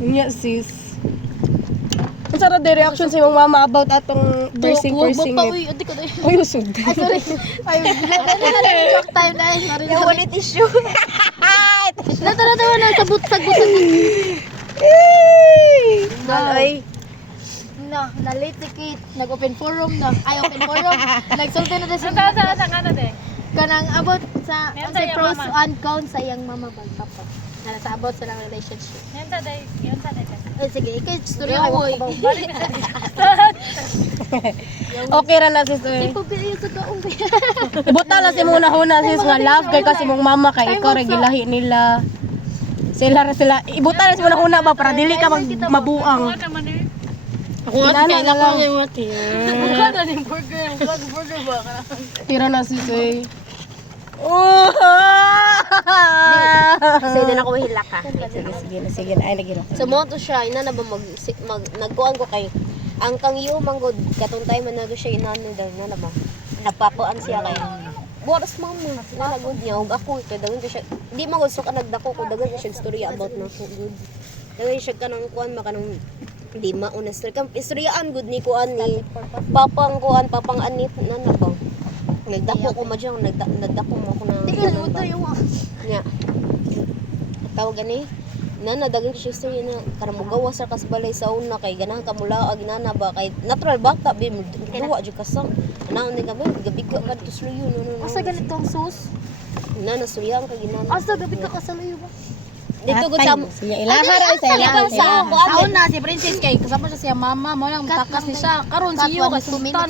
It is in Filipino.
Nya sis. Ang sarap de reaction sa imong mama about atong pursing Bata, it. uy, adi ko dahil. Uy, usod. Ay, sorry. Ay, joke time na. Sorry. Yung wallet issue. Natawa na, sabot-sagot. Ay. Na, na-late ticket. Nag-open forum na. Ay, open forum. Nagsulti na din sa kanang abot sa Yan sa sa iyang pros mama. and cons sa iyang mama bag papa. Na sa abot sa lang relationship. Yan sa day. Ay, sige, ikay storya ko. Okay ra na sis. Ay, Uy. pabili sa kaong. Ibuta na si muna huna sis nga love kay kasi mong mama kay ikaw ra gilahi nila. Sila ibuta na si muna huna ba para dili ka mabuang. Ako nga kay lang. yung ati. Mukha na yung burger. Burger ba? Tira na sis eh. Oh! Kasi din ako mahila ka. Sige na. Ay, nagino. So mo to siya, ina na ba nagkuan ko kay ang kang iyo manggod katong time man na siya inano daw na ba. Napakuan siya kay Boras mama, nalagod niya og ako kay dagan ko siya. Di man gud ka nagdako ko dagan ko siya story about na ko good. Dagan siya kanang kuan makanang di mauna story kan istoryaan gud ni kuan ni papang anit na ba. Nagdako ko madyang nagdako mo ako na. Tingnan mo to yung Nya. Tawag gani. Nana daghan siya story na karang mugawa sa kasbalay sa una kay ganahan ka mula ag nana ba kay natural bata bi duwa jud kasang. Anaon ni gabi gabi ka kadto sluyo no. asa ganito ang sus? Nana suryang kay ginana. Asa gabi ka kasaluyo ba? Dito gud sa Siya ilahara sa ilahara. Sa una si Princess kay kasama siya siya mama mo lang takas ni siya karon si Yo kay sultan